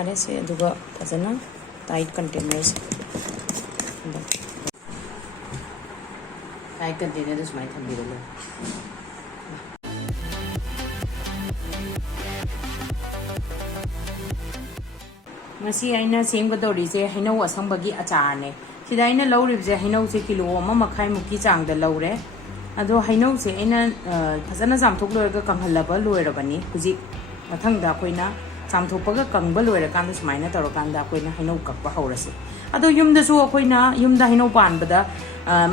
यारे से अदुगा फजना tight containers tight container सुमाय थम्बिरले मसी आइना सेमगदौरीसे हैनौ असंबगी अचारने सिदा आइना लौरिबजे हैनौसे किलो अमा मखाइ मुकी चांगदा लौरे अदो हैनौसे आइना फजना जामथोक लोरगा कंहल्लबा लोइरबनी हुजि मथंगदा अखोइना जामथोकपगा कंगबा लोइरकांदा सुमाइना तौरकांदा अखोइना हैनौ कक्पा हौरसे अदो युमदसु अखोइना युमदा हैनौ पानबदा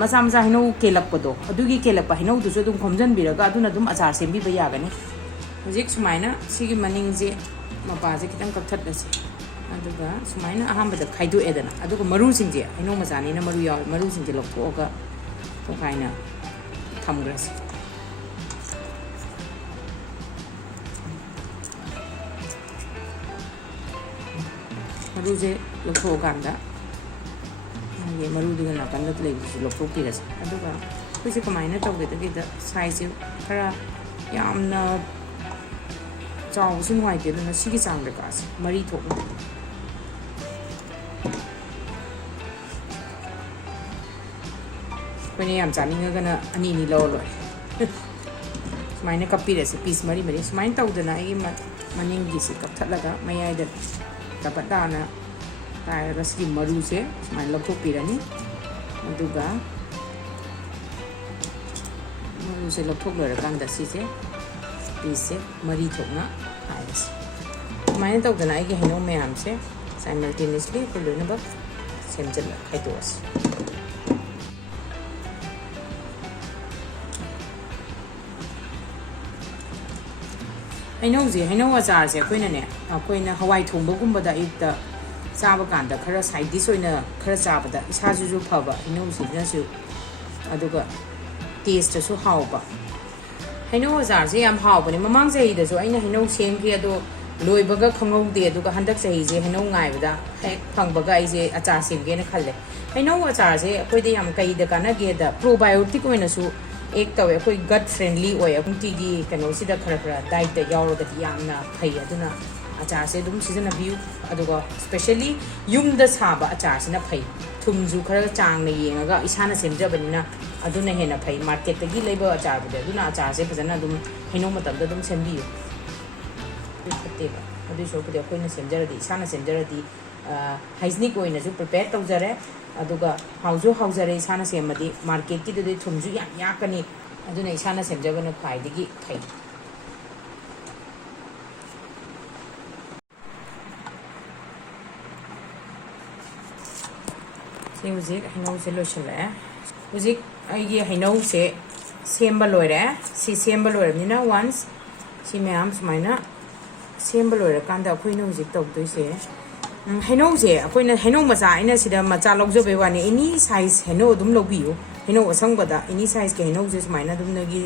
मचा मचा हैनौ केलकपदो अदुगी केलकपा हैनौदुसु दुम खोमजनबिरगा अदुना दुम अचार सेमबिबा यागनी हुजिक सुमाइना सिगी मनिंगजे मपाजे खितंग कक्थटलसे अदुगा सुमाइना अहामबदा खाइदोएदना अदुगा मरुसिंजे हैनौ मचानीना मरु याव मरुसिंजे लौथोगा तोखाइना थमग्रसे मरुजे लौथोगांदा ये मरुदुगा नाकंदा लेबिसु लौथोकिरसे अदुगा खुसे कमाइना तौगेदगिदा साइज खरा यामना चावसु नुवाइते दुना सिगी चांगदा कासे मरी थोक कोइने याम चानिंगगना अनिनी लौलो सुमाइना कपिरेसे पीस मरी मरी सुमाइन तौदना आई मनिंगी से कपथलगा मयाइदा कपदाना तायरगा सिगी मरुसे सुमाइन लौथोकपिरनी अदुगा मरुसे लौथोक लोरकांदा सिसे पीस मरी थोकना आयरसे सुमाइन तौदना आई हैनौ मैमसे साइमल्टेनियसली को लोइनबक सेमजल खाइदोस हैनौ अचारसे अखोइना हवाई थोंबगुंबदा अयुक्ता चाबा कांदा खरा साइड डिश ओइना खरा चाबदा इसाजुजु फबा हैनौसिनसु अदुगा टेस्टसु हावबा हैनौ अचारसे याम हावबने ममांग चहीदसु अइना हैनौ सेमगे अदो लोइबगा खंगौदे अदुगा हंदक चहीजे हैनौ गाइबदा हेक फंगबगा आइजे अचार सेमगेना खल्ले हैनौ अचारसे अखोइदे याम कईदा कानागेदा प्रोबायोटिक ओइनासु एक तवे अखोइ गट फ्रेंडली ओय अकुंटीगी कनोसिदा खरा खरा डाइट दा यावरगदि यामना फै अदुना अचारसे दुम सिजना बियु अदुगा स्पेशली युमदा साबा अचारसिना फै थुमजु खरा चांगना येंगागा इसाना सेमजबनिना अदुना हेना फै मार्केट तगी लेबा अचार बदे अदुना अचारसे फजना दुम हैनौ मतमदा दुम सेमबियु फतेबा अदु सोपदे अखोइना सेमजरदि इसाना सेमजरदि हाइजीनिक ओइनासु प्रिपेयर तौजरे अदुगा हाउजु हाउजरे इसाना सेमदि मार्केट की दुदि थुमजु याम याकनी अदुना इसाना सेमजबना खाइदगी फै से हुजिक हैनौ से लोइसले हुजिक आइगे हैनौ से सेमबा लोइरे सि सेमबा लोइरनिना वन्स सि मैम सुमाइना सेमबा लोइरकांदा अखोइना हुजिक तौदोइसे हैनौ से अखोइना हैनौ मचा आइना सिदा मचा लौजबे वानी एनी साइज हैनौ अदुम लौबियो हैनौ असंगबदा एनी साइज के हैनौ से सुमाइना अदुम नगी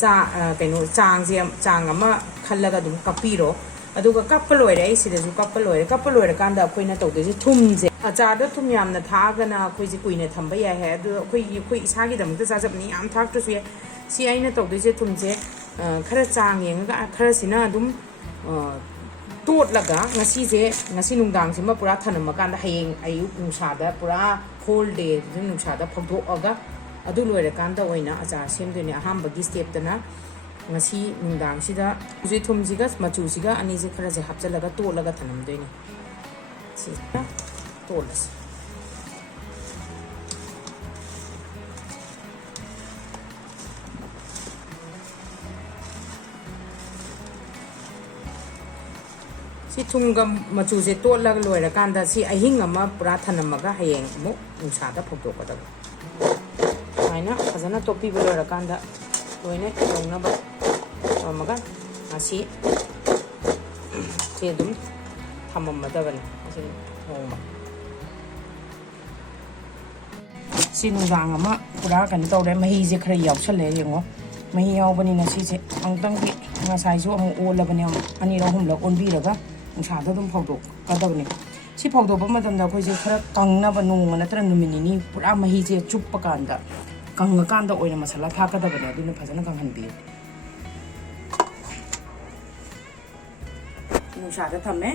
चा कैनो चांगजे चांग अमा खल्लगा अदुम कपिरो अदुगा कप्पा लोइरे आई सिदाजु कप्पा लोइरकांदा अखोइना तौदोइसे थुमजे अचारदा थुम यामना थागना अखोइजे कुइना थंबा याय है अदु अखोइ इसागी दमता चाजबनी याम थाक्तसु ये सि आइना तौदोइसे थुमजे खरा चांग येंगा खरा सिना अदुम तोटलगा ngasi nungdang sima pura thanamakanda hayeng ayu nungsaada pura whole day nungsaada phogdoaga adu loirakanda oina achar semdoine ahambagi step tana ngasi nungdang sida uje thumjiga machu siga ani je khara je hapjalaga tolaga thanamdoine si tolas si thunga machu je tolaga loirakanda si ahing ama pura thanamaga hayeng mu nungsaada phogdokada aina fazana topi loirakanda loine tongnaba amaga asi se dum thamammadabane asi noma si nungdang ama pura kan tawre mahi je khara yawsale yengo mahi yawbani na si je angtang bi ngasai ju amu olabane ani ra humlak onbiraga nungsaada dum phogdokadabane si phogdoba matamda khoi je khara kangnaba nonga natra numinini pura mahi je chuppa kanda kangakanda oina masala thakadabane aduna phajana kanghanbi nungsaada thame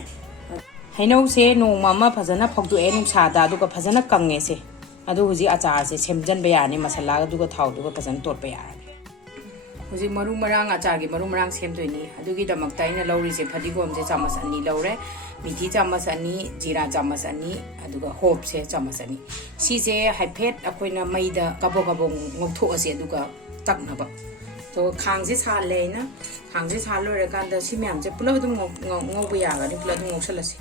Heinou se nongma ma phajana phokdoe nungsa da aduga phajana kange se adu huji achar se semjan ba yani masala aduga thau duga phajana tot ba yani huji maru marang achar gi maru marang semdoini adugi damak taina lauri se phadigom se chamas ani laure mithi chamas ani jira chamas ani aduga hop se chamas ani si se haiphet akoina maida kabo kabo ngotho ase aduga taknaba to khangje sa leina khangje sa lore kanda si myam je pulab dum ngau ba yaga ni pulab dum ngoksalasi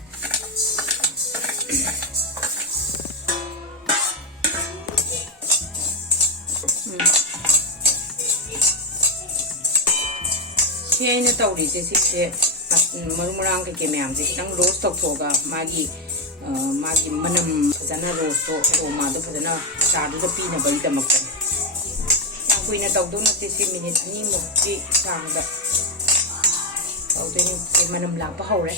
Heinou tauri je se maru marang ke myam je tang roast tok thoga magi manam phajana roast to aroma do phajana cha du da pi na bari da makta yang kuina tok do na te si minute ani mo ji sang da tok de ni se manam lak pa haure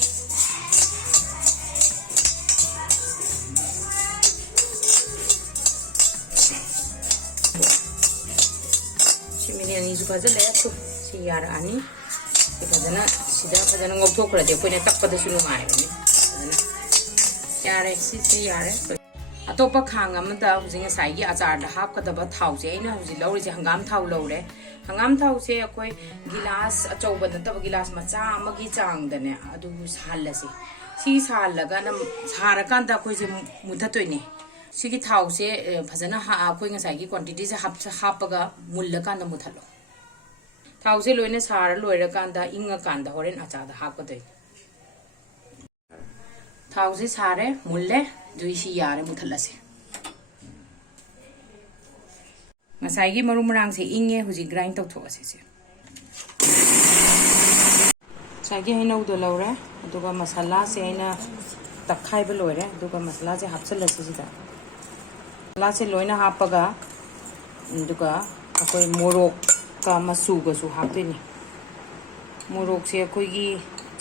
si minute ani ju phajale tu si yar ani phajana sida phajana ngok khra de koina tak pa da sunu ngai ni yare si yare atopa khang amada hujing sai gi achar da hap ka da ba thau je ina huji lori je hangam thau lore hangam thau se akoi gilas achauba da ta gilas macha amagi chang da ne adu salasi si salaga na sara kan da koi je muthatoi ne sigi thau se phajana ha akoi ngasai gi quantity se hapaga mulla kan da muthalo thau se loine sara loira kan da inga kan da horen acha da hap ka dai thau se sare mulle duisi yare muthalase ngasai gi maru marang se inge huji grind tok thok ase se sai gi Heinou do lore aduga masala se aina takhai ba loire aduga masala se hapsal ase sida masala se loina hapaga aduga akoi morok ka masu ga su hapte ni morok se akoi gi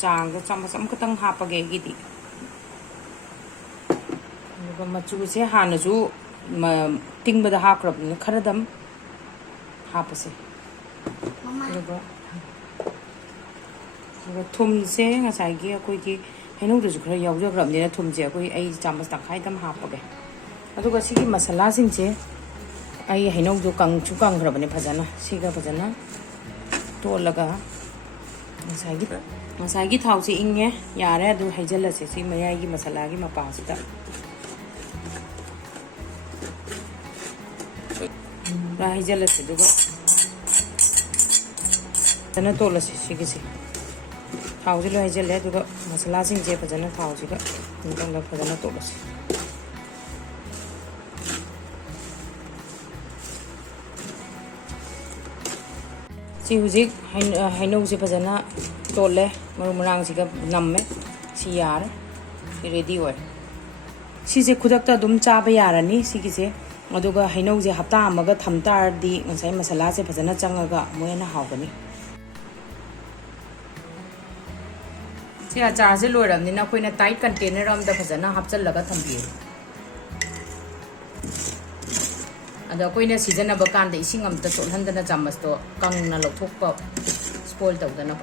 chang ga chamasam katang hapage gi di machu se hana ju ting ba da ha krab ni kharadam ha pa se thum se nga sai gi koi gi Heinou ru ju khara yaw ja krab ni na thum je koi ai chamas tak khai dam ha pa ge adu ga sigi masala sing je ai Heinou ju kang krab ni phajana siga phajana to laga nga sai gi thau se inge yare adu haijala se si mayai gi masala gi mapa sita rahi jalase duga tana tola sigisi thau ji lo hijale duga masala sing je phajana thau ji ga nitang da phajana tola si si hujik Heinou se phajana tole maru marang si ga namme si yar ready hoy si je khudak ta dum cha ba yarani si gi se aduga Heinou je hapta amaga thamtar di ngasai masala se phajana changaga moena hawgani se achar je loiram ni na koina tight container ram da phajana hapchal laga thambi ada koina season ba kan da ising am ta tolhandana chamas to kangna lothok pa spoil tawdana